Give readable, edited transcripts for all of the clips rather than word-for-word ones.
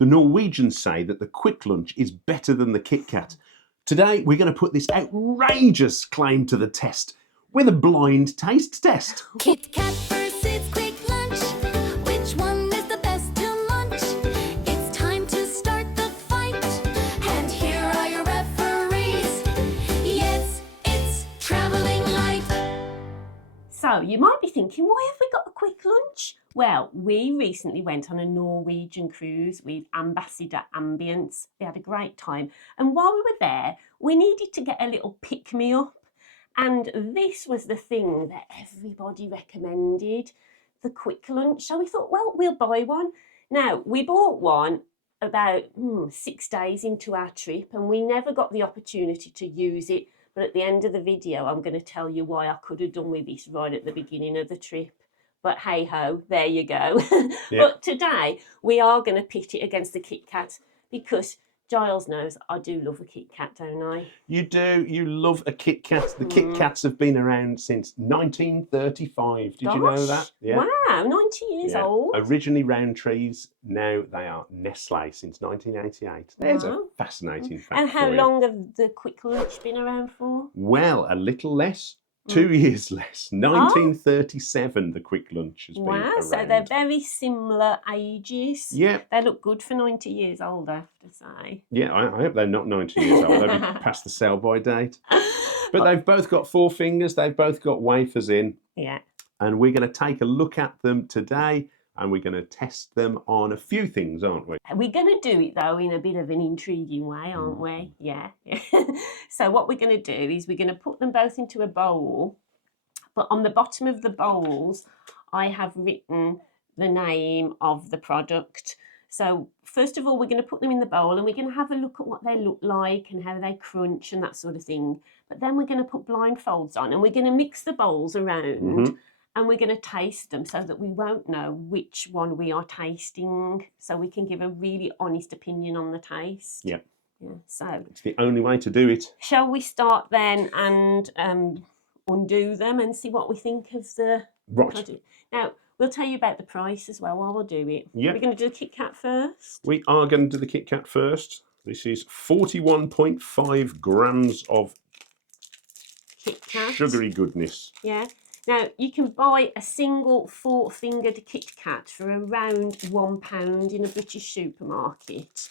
The Norwegians say that the Kvikk Lunsj is better than the KitKat. Today, we're going to put this outrageous claim to the test with a blind taste test. KitKat versus Kvikk Lunsj. Which one is the best to munch? It's time to start the fight. And here are your referees. Yes, it's traveling light. So you might be thinking, why have we got a Kvikk Lunsj? Well, we recently went on a Norwegian cruise with Ambassador Ambience. We had a great time. And while we were there, we needed to get a little pick-me-up. And this was the thing that everybody recommended, the Kvikk Lunsj. So we thought, well, we'll buy one. Now, we bought one about 6 days into our trip, and we never got the opportunity to use it. But at the end of the video, I'm going to tell you why I could have done with this right at the beginning of the trip. But hey-ho, there you go. Yeah. But today, we are going to pit it against the KitKat because Giles knows I do love a KitKat, don't I? You do. You love a KitKat. The KitKats have been around since 1935. Did you know that? Yeah. Wow, 90 years old. Originally round trees. Now they are Nestle since 1988. There's a fascinating fact. And how for you. long have the Kvikk Lunsj been around for? Well, a little less. 2 years less. 1937, the Kvikk Lunsj has been around. So they're very similar ages. Yeah. They look good for 90 years old, I have to say. Yeah, I hope they're not 90 years old. They'll be past the sell-by date. But they've both got 4 fingers. They've both got wafers in. Yeah. And we're going to take a look at them today. And we're going to test them on a few things, aren't we? We're going to do it, though, in a bit of an intriguing way, aren't we? Yeah. So what we're going to do is we're going to put them both into a bowl. But on the bottom of the bowls, I have written the name of the product. So first of all, we're going to put them in the bowl and we're going to have a look at what they look like and how they crunch and that sort of thing. But then we're going to put blindfolds on and we're going to mix the bowls around. And we're going to taste them so that we won't know which one we are tasting. So we can give a really honest opinion on the taste. Yeah. So it's the only way to do it. Shall we start then and undo them and see what we think of the product? Now, we'll tell you about the price as well while we'll do it. Yeah. We're going to do the KitKat first. We are going to do the KitKat first. This is 41.5 grams of KitKat. Sugary goodness. Yeah. Now, you can buy a single 4-fingered KitKat for around £1 in a British supermarket.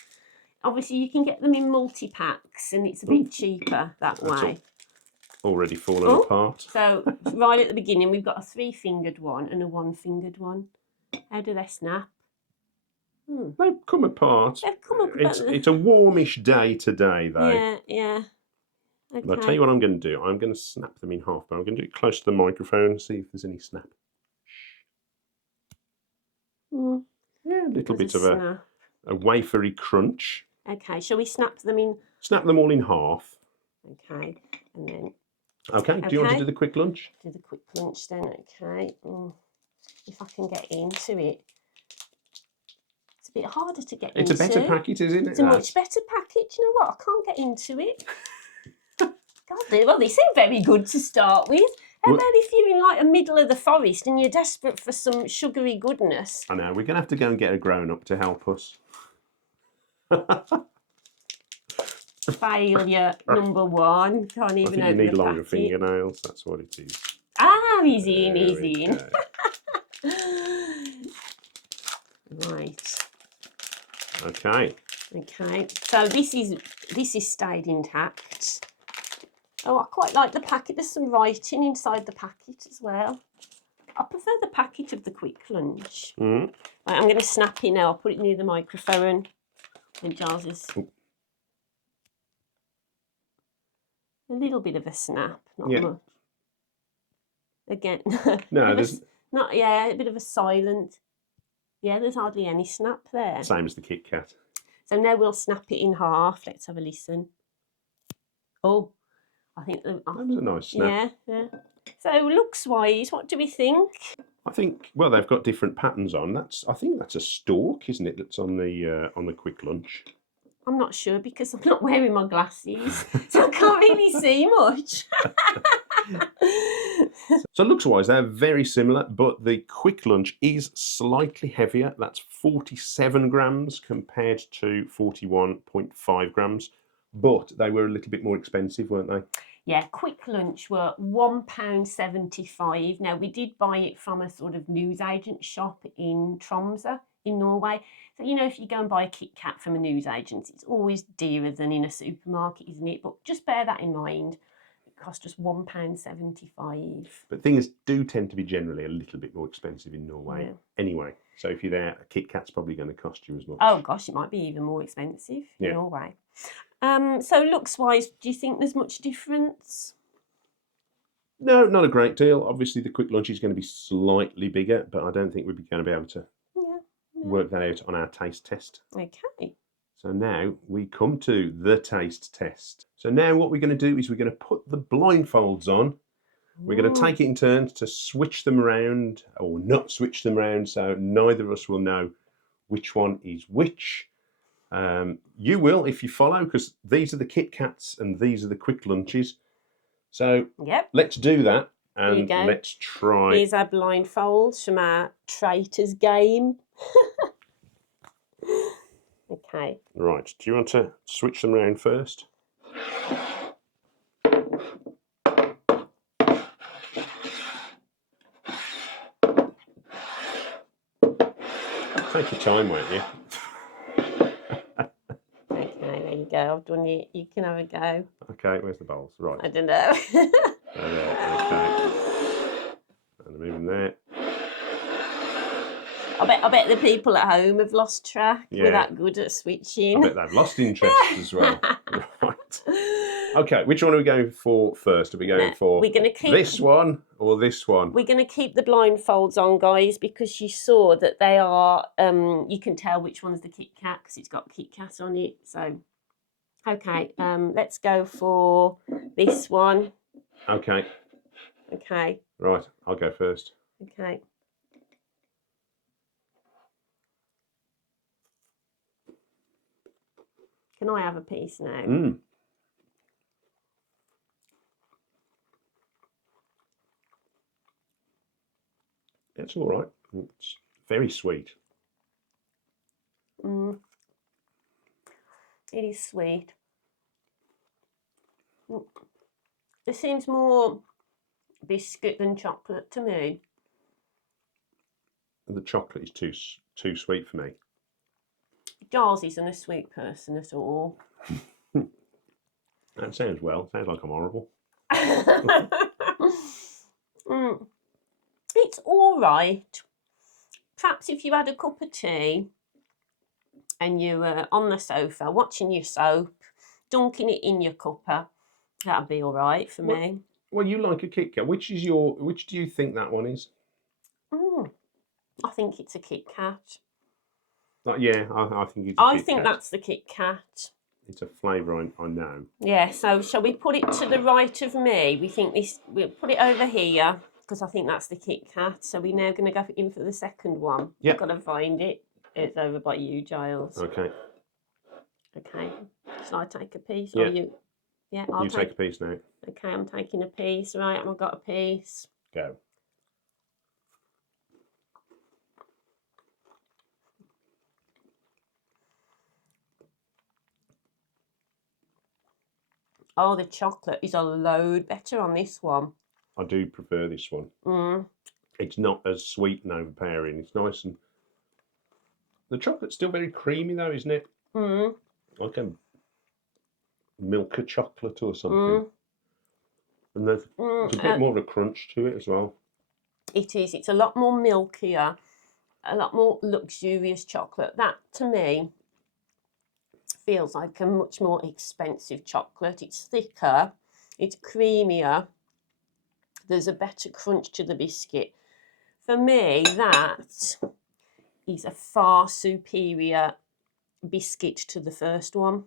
Obviously, you can get them in multi-packs and it's a bit cheaper that way. Already fallen apart. So, right at the beginning, we've got a 3-fingered one and a 1-fingered one. How do they snap? They've come apart. They've come apart. It's a warmish day today, though. Yeah, yeah. Okay. I'll tell you what I'm going to do. I'm going to snap them in half, but I'm going to do it close to the microphone and see if there's any snap. Yeah, a little bit of a wafery crunch. Okay, shall we snap them in? Snap them all in half. Okay, and then... Okay, do you want to do the Kvikk Lunsj? Do the Kvikk Lunsj then, okay. If I can get into it. It's a bit harder to get into. It's a better packet, isn't it? It's a much better packet. You know what? I can't get into it. God, well, they seem very good to start with. How about if you're in like the middle of the forest and you're desperate for some sugary goodness? I know, we're going to have to go and get a grown-up to help us. Failure number 1. Can't even open the packet. You need longer fingernails, that's what it is. Ah, easy in, easy in. Right. Okay. Okay, so this is stayed intact. Oh, I quite like the packet. There's some writing inside the packet as well. I prefer the packet of the Kvikk Lunsj. Right, I'm going to snap it now. I'll put it near the microphone. And Giles is a little bit of a snap, not much. Again, no, there's not. Yeah, a bit of a silent. Yeah, there's hardly any snap there. Same as the KitKat. So now we'll snap it in half. Let's have a listen. Oh. I think that was a nice snap. Yeah. So looks-wise, what do we think? I think they've got different patterns on. I think that's a stork, isn't it? That's on the Kvikk Lunsj. I'm not sure because I'm not wearing my glasses, so I can't really see much. So looks-wise, they're very similar, but the Kvikk Lunsj is slightly heavier. That's 47 grams compared to 41.5 grams. But they were a little bit more expensive, weren't they? Yeah, Kvikk Lunsj were £1.75. Now, we did buy it from a sort of newsagent shop in Tromsø in Norway. So, you know, if you go and buy a KitKat from a newsagent, it's always dearer than in a supermarket, isn't it? But just bear that in mind. It cost us £1.75. But things do tend to be generally a little bit more expensive in Norway anyway. So if you're there, a KitKat's probably going to cost you as much. Oh, gosh, it might be even more expensive in Norway. So looks-wise, do you think there's much difference? No, not a great deal. Obviously, the Kvikk Lunsj is going to be slightly bigger, but I don't think we're going to be able to work that out on our taste test. Okay. So now we come to the taste test. So now what we're going to do is we're going to put the blindfolds on. We're going to take it in turns to switch them around or not switch them around, so neither of us will know which one is which. You will if you follow, because these are the KitKats and these are the Kvikk Lunsjes. So let's do that and let's try. Here's our blindfolds from our traitors game. Okay. Right, do you want to switch them around first? Take your time, won't you? Okay, there you go. I've done it. You can have a go. Okay, where's the bowls? Right. I don't know. Okay. And move them there. I bet the people at home have lost track. We're that good at switching. I bet they've lost interest as well. Right. Okay, which one are we going for first? Are we going for this one or this one? We're going to keep the blindfolds on, guys, because you saw that they are, you can tell which one's the KitKat because it's got KitKat on it. So, okay, let's go for this one. Okay. Okay. Right, I'll go first. Okay. Can I have a piece now? It's all right. It's very sweet. It is sweet. It seems more biscuit than chocolate to me. The chocolate is too sweet for me. Giles isn't a sweet person at all. That sounds like I'm horrible. It's all right. Perhaps if you had a cup of tea and you were on the sofa watching your soap, dunking it in your cuppa, that'd be all right for me. Well, you like a KitKat. Which do you think that one is? I think it's a KitKat. I think it's a KitKat. I think that's the KitKat. It's a flavour I know. Yeah, so shall we put it to the right of me? We'll put it over here because I think that's the KitKat. So we're now going to go in for the second one. Yeah. I've got to find it. It's over by you, Giles. Okay. Okay. Shall I take a piece? Yeah. Or you? Yeah, I'll take a piece now. Okay, I'm taking a piece. Right, I've got a piece. Go. Oh, the chocolate is a load better on this one. I do prefer this one. It's not as sweet and overpowering. It's nice and... The chocolate's still very creamy though, isn't it? Like a Milka chocolate or something. And there's a bit more of a crunch to it as well. It is. It's a lot more milkier, a lot more luxurious chocolate. That, to me, feels like a much more expensive chocolate. It's thicker, it's creamier, there's a better crunch to the biscuit. For me, that is a far superior biscuit to the first one.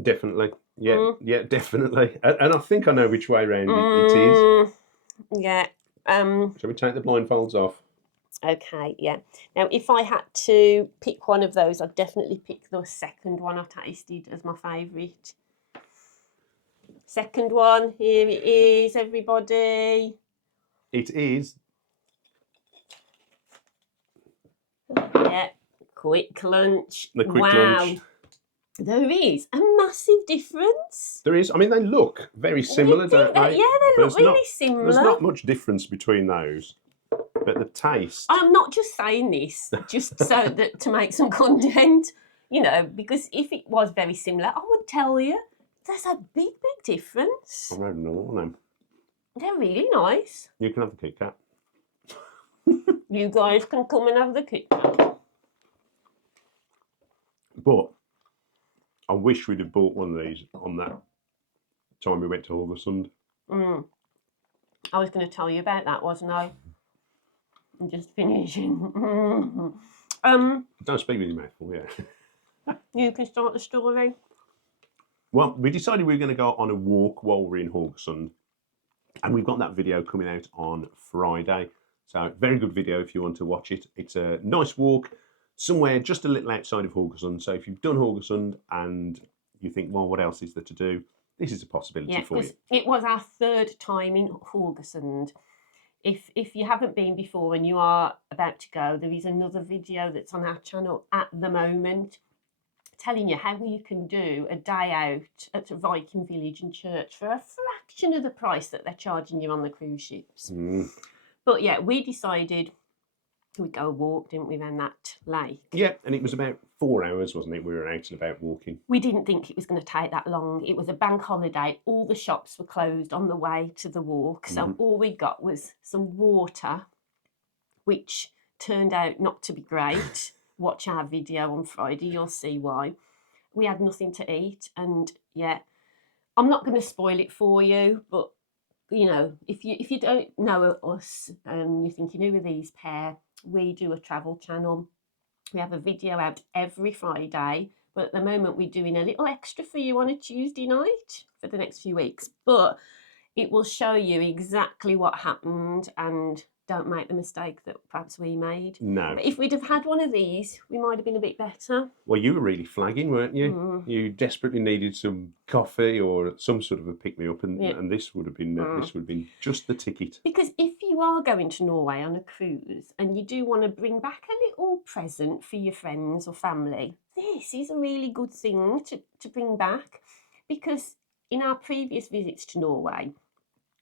Definitely. Yeah, definitely. And I think I know which way round it is. Yeah. Shall we take the blindfolds off? Okay, yeah. Now, if I had to pick one of those, I'd definitely pick the second one I tasted as my favourite. Second one, here it is, everybody. It is. Yeah, Kvikk Lunsj. The Kvikk Wow. Lunsj. There is a massive difference. There is. I mean, they look very similar, don't they? Yeah, they look really similar. There's not much difference between those, but the taste. I'm not just saying this just so that to make some content, you know, because if it was very similar, I would tell you there's a big, big difference. I don't know them. They're really nice. You can have the KitKat. You guys can come and have the KitKat. But I wish we'd have bought one of these on that time we went to Haugesund. I was going to tell you about that, wasn't I? I'm just finishing. Don't speak with your mouth full, yeah. You can start the story. Well, we decided we were going to go on a walk while we're in Haugesund. And we've got that video coming out on Friday. So, very good video if you want to watch it. It's a nice walk somewhere just a little outside of Haugesund. So, if you've done Haugesund and you think, well, what else is there to do? This is a possibility for you. It was our third time in Haugesund. If you haven't been before and you are about to go, there is another video that's on our channel at the moment telling you how you can do a day out at a Viking village and church for a fraction of the price that they're charging you on the cruise ships. But yeah, we decided we'd go walk, didn't we, around that lake? Yeah, and it was about 4 hours, wasn't it? We were out and about walking. We didn't think it was going to take that long. It was a bank holiday. All the shops were closed on the way to the walk. So all we got was some water, which turned out not to be great. Watch our video on Friday, you'll see why. We had nothing to eat. And yeah, I'm not going to spoil it for you, but you know, if you don't know us and you're thinking, who are these pair? We do a travel channel. We have a video out every Friday, but at the moment we're doing a little extra for you on a Tuesday night for the next few weeks. But it will show you exactly what happened and don't make the mistake that perhaps we made. No. But if we'd have had one of these, we might have been a bit better. Well, you were really flagging, weren't you? You desperately needed some coffee or some sort of a pick-me-up, and this would have been just the ticket. Because if you are going to Norway on a cruise and you do want to bring back a little present for your friends or family, this is a really good thing to bring back. Because in our previous visits to Norway,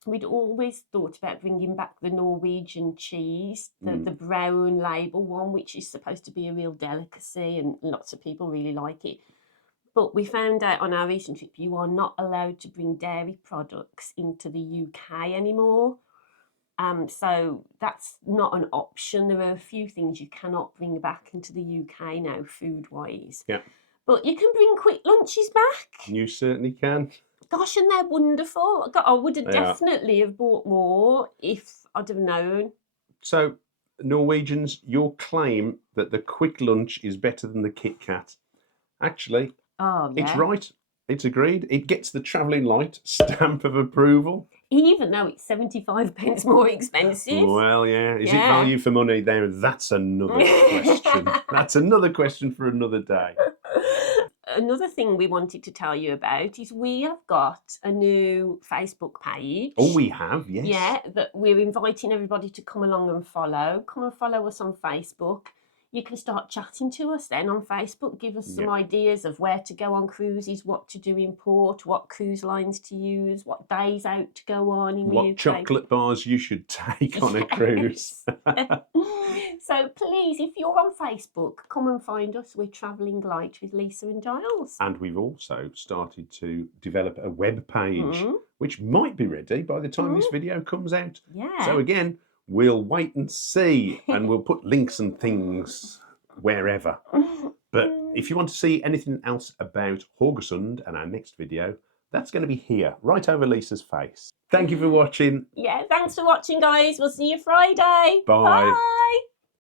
we'd always thought about bringing back the Norwegian cheese, the brown label one, which is supposed to be a real delicacy and lots of people really like it. But we found out on our recent trip you are not allowed to bring dairy products into the UK anymore. So that's not an option. There are a few things you cannot bring back into the UK now, food-wise. Yeah. But you can bring Kvikk Lunsjes back. You certainly can. Gosh, and they're wonderful. I would have definitely have bought more if I'd have known. So, Norwegians, your claim that the Kvikk Lunsj is better than the KitKat, actually, it's right. It's agreed. It gets the travelling light stamp of approval. Even though it's 75 pence more expensive. Well, yeah. Is it value for money there? That's another question. That's another question for another day. Another thing we wanted to tell you about is we have got a new Facebook page. Oh, we have, yes. Yeah, that we're inviting everybody to come along and follow. Come and follow us on Facebook. You can start chatting to us then on Facebook. Give us some ideas of where to go on cruises, what to do in port, what cruise lines to use, what days out to go on in the UK. What chocolate bars you should take on a cruise. So please, if you're on Facebook, come and find us. We're Travelling Light with Lisa and Giles. And we've also started to develop a web page, which might be ready by the time this video comes out. Yeah. So again, we'll wait and see, and we'll put links and things wherever. But if you want to see anything else about Haugesund and our next video, that's going to be here, right over Lisa's face. Thank you for watching. Yeah, thanks for watching, guys. We'll see you Friday. Bye. Bye.